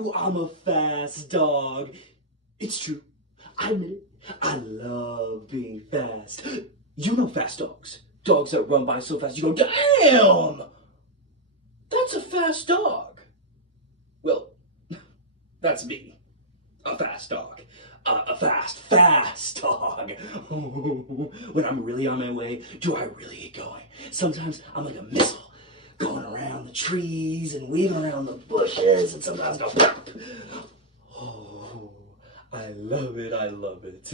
Ooh, I'm a fast dog. It's true. I admit it. I love being fast. You know fast dogs. Dogs that run by so fast you go, damn! That's a fast dog. Well, that's me. A fast dog. A fast dog. When I'm really on my way, do I really get going? Sometimes I'm like a missile, going around the trees and weaving around the bushes, and sometimes I go, pop. Oh, I love it, I love it.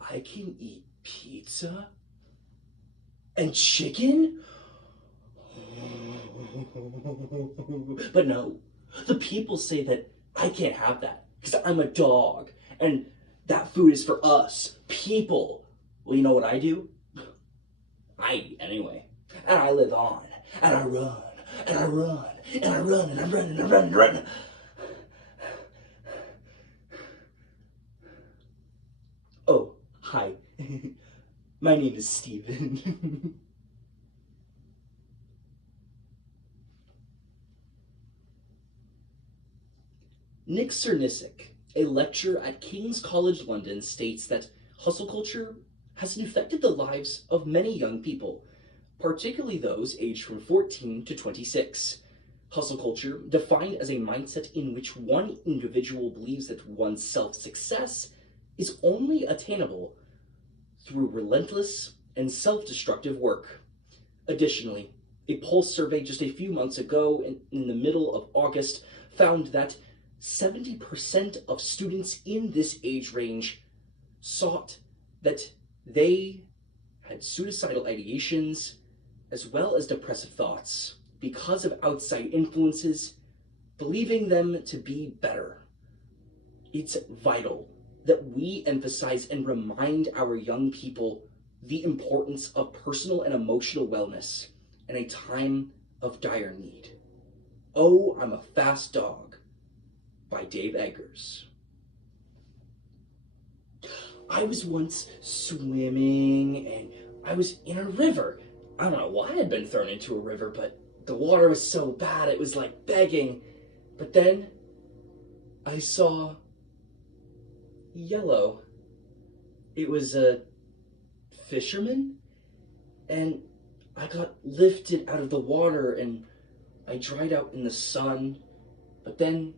I can eat pizza and chicken? But no, the people say that I can't have that because I'm a dog and that food is for us, people. Well, you know what I do? I eat anyway. And I live on. And I run. And I run. And I run. And I run. And I run. And I run. Oh, hi. My name is Steven. Nick Cernisic, a lecturer at King's College London, states that hustle culture has infected the lives of many young people, particularly those aged from 14 to 26. Hustle culture, defined as a mindset in which one individual believes that one's self-success is only attainable through relentless and self-destructive work. Additionally, a Pulse survey just a few months ago, in the middle of August, found that 70% of students in this age range sought that they had suicidal ideations as well as depressive thoughts because of outside influences, believing them to be better. It's vital that we emphasize and remind our young people the importance of personal and emotional wellness in a time of dire need. Oh, I'm a Fast Dog by Dave Eggers. I was once swimming and I was in a river. I don't know why I'd been thrown into a river, but the water was so bad it was like begging. But then I saw yellow. It was a fisherman, and I got lifted out of the water and I dried out in the sun, but then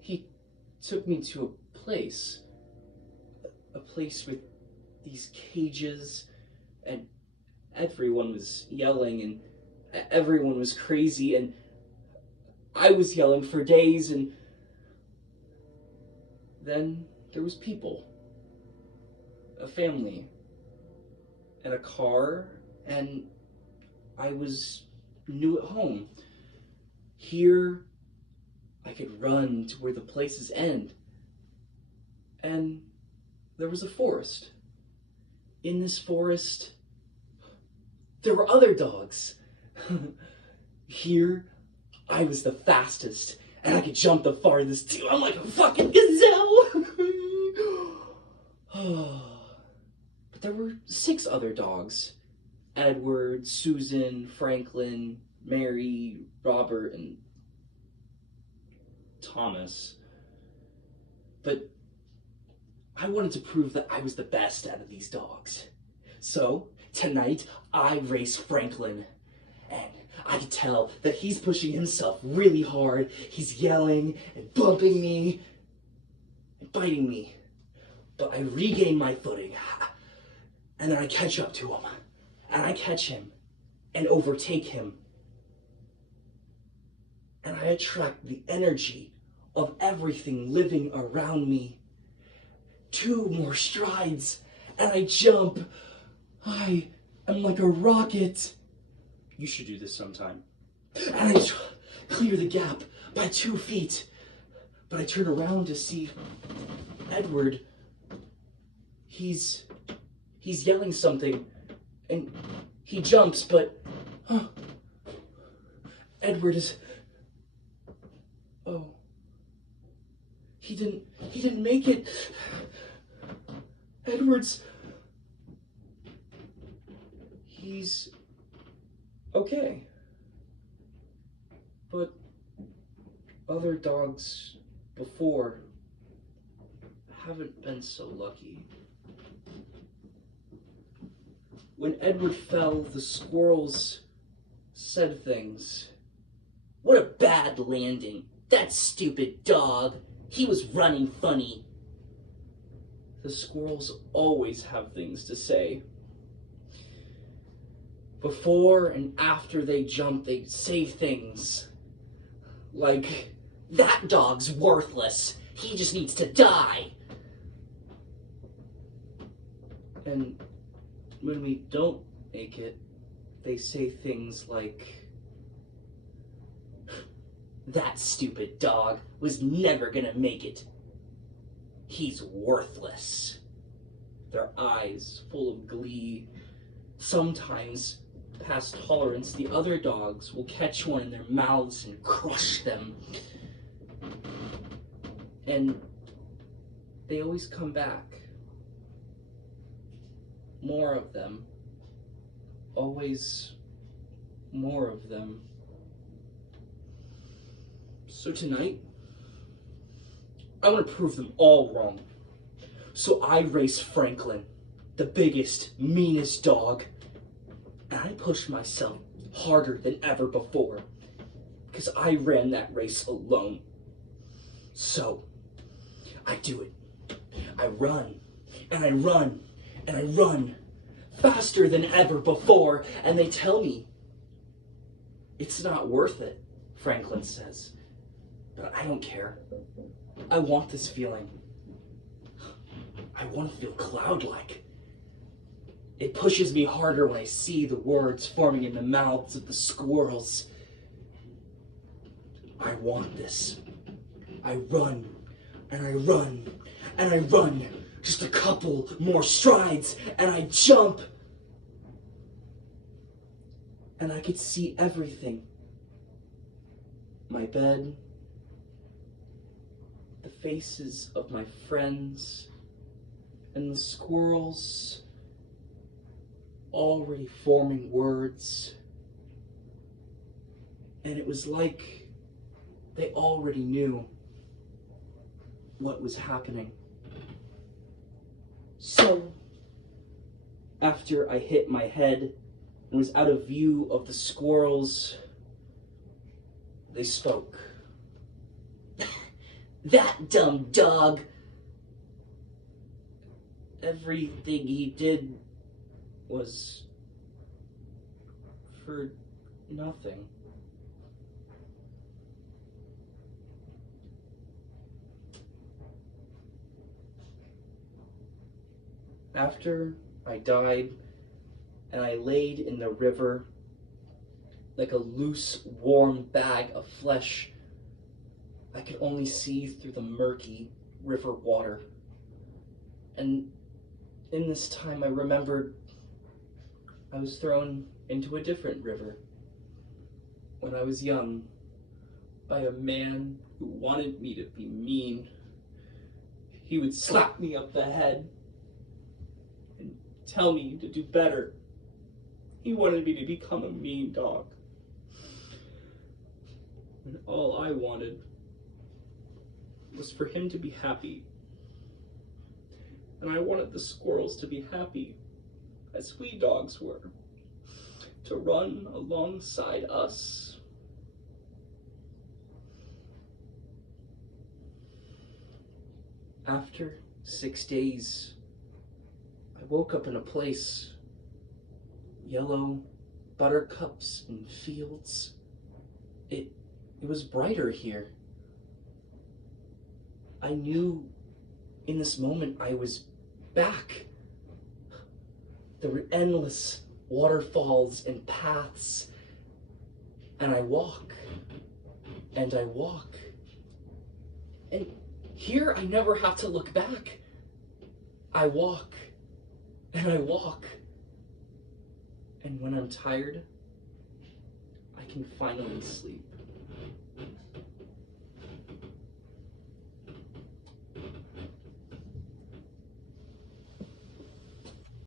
he took me to a place with these cages, and everyone was yelling and everyone was crazy, and I was yelling for days, and then there was people, a family, and a car, and I was new at home. Here, I could run to where the places end. And there was a forest. In this forest, there were other dogs. Here, I was the fastest, and I could jump the farthest too. I'm like a fucking gazelle. But there were 6 other dogs. Edward, Susan, Franklin, Mary, Robert, and Thomas. But I wanted to prove that I was the best out of these dogs. So tonight I race Franklin, and I could tell that he's pushing himself really hard. He's yelling and bumping me and biting me. But I regain my footing, and then I catch up to him, and I catch him and overtake him. And I attract the energy of everything living around me. 2 more strides, and I jump. I am like a rocket. You should do this sometime. And I clear the gap by 2 feet. But I turn around to see Edward. He's yelling something, and he jumps, but Edward is, oh, he didn't make it. Edward's, he's okay. But other dogs before haven't been so lucky. When Edward fell, the squirrels said things. "What a bad landing. That stupid dog. He was running funny." The squirrels always have things to say. Before and after they jump, they say things like, "That dog's worthless. He just needs to die." And when we don't make it, they say things like, "That stupid dog was never gonna make it. He's worthless." Their eyes full of glee. Sometimes, past tolerance, the other dogs will catch one in their mouths and crush them. And they always come back. More of them. Always more of them. So tonight, I want to prove them all wrong. So I race Franklin, the biggest, meanest dog, and I push myself harder than ever before, because I ran that race alone. So I do it. I run, and I run, and I run, faster than ever before, and they tell me, "It's not worth it," Franklin says. But I don't care. I want this feeling. I want to feel cloud-like. It pushes me harder when I see the words forming in the mouths of the squirrels. I want this. I run, and I run, and I run. Just a couple more strides, and I jump. And I could see everything. My bed, the faces of my friends, and the squirrels already forming words. And it was like they already knew what was happening. So, after I hit my head and was out of view of the squirrels, they spoke. "That dumb dog. Everything he did was for nothing." After I died and I laid in the river like a loose, warm bag of flesh, I could only see through the murky river water. And in this time I remembered I was thrown into a different river when I was young by a man who wanted me to be mean. He would slap me up the head and tell me to do better. He wanted me to become a mean dog. And all I wanted was for him to be happy. And I wanted the squirrels to be happy, as we dogs were, to run alongside us. After 6 days, I woke up in a place, yellow buttercups and fields. It was brighter here. I knew in this moment I was back. There were endless waterfalls and paths, and I walk, and I walk. And here I never have to look back. I walk, and I walk. And when I'm tired, I can finally sleep.